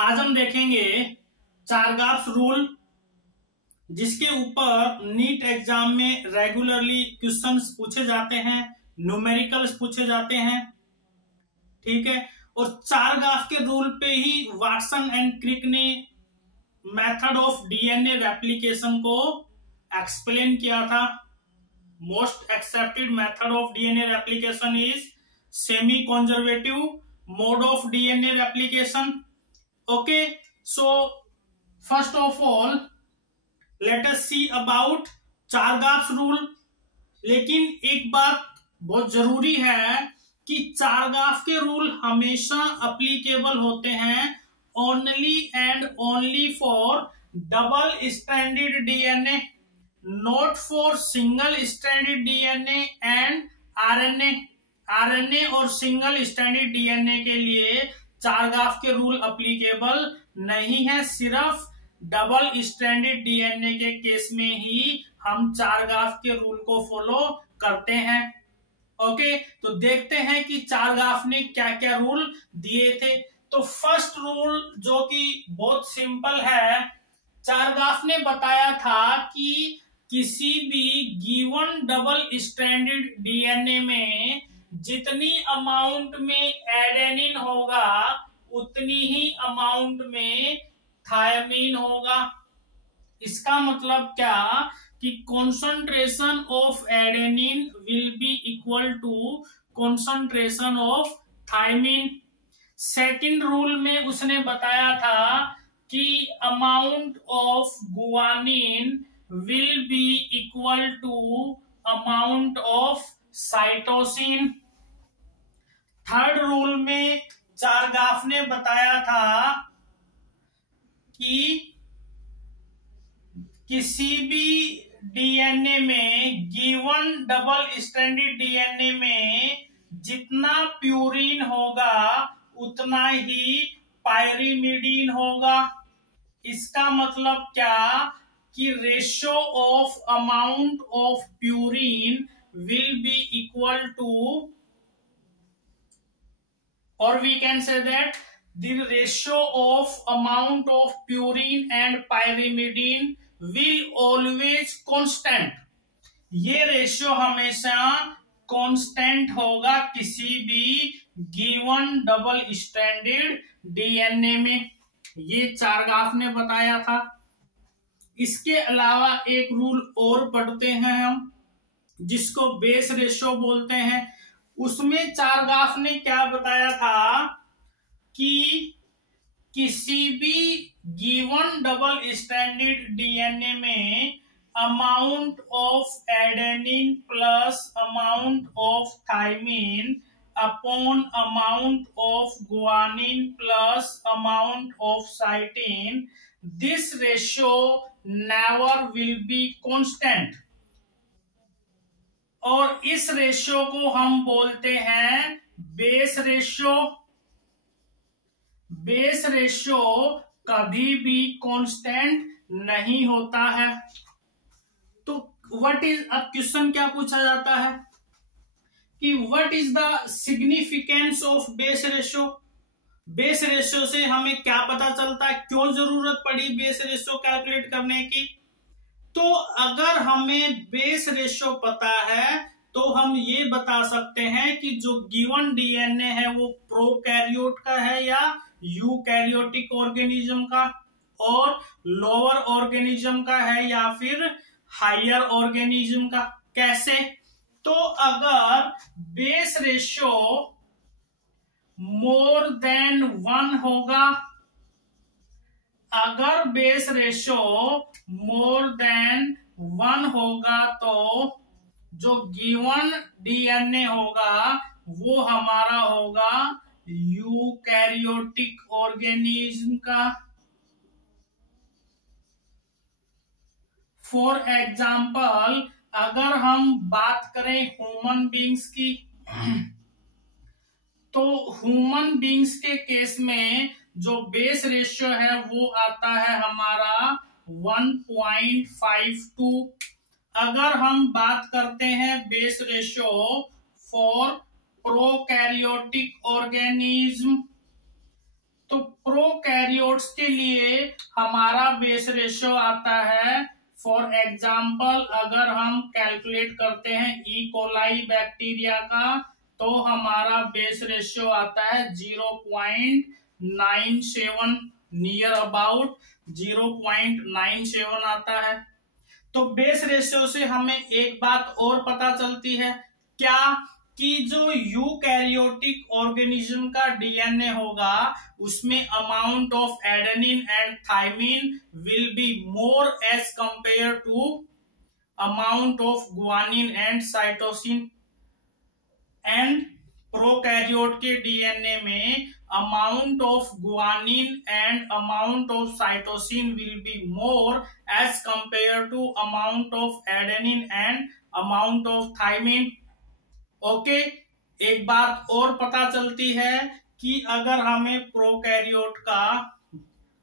आज हम देखेंगे चारगाफ्स रूल, जिसके ऊपर नीट एग्जाम में रेगुलरली क्वेश्चंस पूछे जाते हैं, न्यूमेरिकल्स पूछे जाते हैं। ठीक है, और चारगाफ के रूल पे ही वाटसन एंड क्रिक ने मेथड ऑफ डीएनए रेप्लिकेशन को एक्सप्लेन किया था। Most accepted method of DNA replication is semi conservative mode of DNA replication. Okay, so first of all let us see about Chargaff's rule. लेकिन एक बात बहुत जरूरी है कि चारगाफ के रूल हमेशा अप्लीकेबल होते हैं only and only for double stranded DNA, not for single stranded DNA and RNA. RNA और सिंगल स्ट्रैंडेड डीएनए के लिए चारगाफ के रूल अप्लीकेबल नहीं है। सिर्फ डबल स्ट्रैंडेड डीएनए के केस में ही हम चारगाफ के रूल को फॉलो करते हैं। ओके, तो देखते हैं कि चारगाफ ने क्या क्या रूल दिए थे। तो फर्स्ट रूल जो कि बहुत सिंपल है, चारगाफ ने बताया था कि किसी भी गिवन डबल स्ट्रैंडेड डीएनए में जितनी अमाउंट में एडेनिन होगा उतनी ही अमाउंट में थायमीन होगा। इसका मतलब क्या कि concentration of adenine will be equal to concentration of thymine. Second rule में उसने बताया था कि amount of guanine will be equal to amount of cytosine. Third rule में चारगाफ ने बताया था कि किसी भी डीएनए में, गिवन डबल स्ट्रैंडेड डीएनए में जितना प्यूरिन होगा उतना ही पायरिमिडीन होगा। इसका मतलब क्या कि ratio of amount of purine will be equal to, or we can say that the ratio of amount of purine and pyrimidine will always constant। ये रेशियो हमेशा कांस्टेंट होगा किसी भी गिवन डबल स्ट्रैंडेड डीएनए में। ये चारगाफ ने बताया था। इसके अलावा एक रूल और पढ़ते हैं हम, जिसको बेस रेशियो बोलते हैं। उसमें चारगाफ ने क्या बताया था कि किसी भी गिवन डबल स्ट्रैंडेड डीएनए में amount of adenine plus amount of thymine upon amount of guanine plus amount of cytosine, this ratio never will be constant. और इस रेशियो को हम बोलते हैं बेस रेशियो। बेस रेशियो कभी भी कांस्टेंट नहीं होता है। तो व्हाट इज, अब क्वेश्चन क्या पूछा जाता है कि what is the significance of base ratio. Base ratio से हमें क्या पता चलता है, क्यों जरूरत पड़ी बेस रेशियो कैलकुलेट करने की। तो अगर हमें बेस रेशियो पता है तो हम ये बता सकते हैं कि जो गिवन डीएनए है वो प्रोकैरियोट का है या यूकैरियोटिक ऑर्गेनिज्म का, और लोअर ऑर्गेनिज्म का है या फिर हायर ऑर्गेनिज्म का। कैसे? तो अगर बेस रेशियो मोर देन 1 होगा, अगर बेस रेशियो मोर देन 1 होगा तो जो गिवन डीएनए होगा वो हमारा होगा यूकैरियोटिक ऑर्गेनिज्म का। फॉर एग्जाम्पल, अगर हम बात करें ह्यूमन बींग्स की, तो ह्यूमन बींग्स के केस में जो बेस रेशियो है वो आता है हमारा 1.52। अगर हम बात करते हैं base ratio for prokaryotic organism, तो प्रोकैरियोट्स के लिए हमारा बेस रेशियो आता है, फॉर एग्जाम्पल अगर हम कैलकुलेट करते हैं ई कोलाई बैक्टीरिया का, तो हमारा बेस रेशियो आता है 0.97, नियर अबाउट 0.97 आता है। तो बेस रेशियो से हमें एक बात और पता चलती है, क्या कि जो यूकैरियोटिक ऑर्गेनिज्म का डीएनए होगा उसमें amount of adenine and thymine will be more as compare to amount of guanine and cytosine, and prokaryote के डीएनए में amount of guanine and amount of cytosine will be more as compare to amount of adenine and amount of thymine. Okay, एक बात और पता चलती है कि अगर हमें प्रोकैरियोट का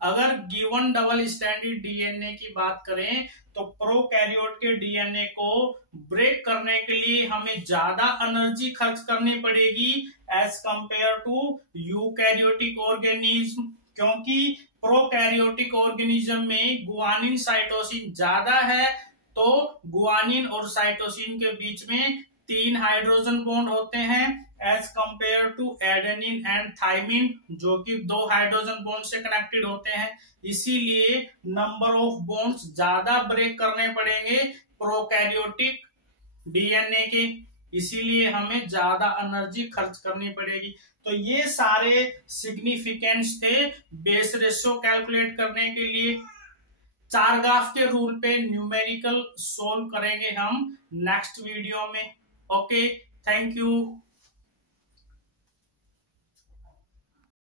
अगर गिवन डबल स्टैंडर्ड डीएनए की बात करें तो प्रोकैरियोट के डीएनए को ब्रेक करने के लिए हमें ज्यादा एनर्जी खर्च करनी पड़ेगी as compare to eukaryotic organism, क्योंकि प्रोकैरियोटिक ऑर्गेनिज्म में गुआनिन साइटोसिन ज्यादा है, तो गुआनिन और साइटोसिन के बीच में 3 हाइड्रोजन बॉन्ड होते हैं as compare to adenine and thymine जो कि 2 हाइड्रोजन बॉन्ड से कनेक्टेड होते हैं। इसीलिए नंबर ऑफ बॉन्ड्स ज्यादा ब्रेक करने पड़ेंगे प्रोकैरियोटिक डीएनए के, इसीलिए हमें ज्यादा एनर्जी खर्च करनी पड़ेगी। तो ये सारे सिग्निफिकेंस थे बेस रेशियो कैलकुलेट करने के लिए। चारगाफ के रूल पे न्यूमेरिकल सोल्व करेंगे हम नेक्स्ट वीडियो में। Okay, thank you.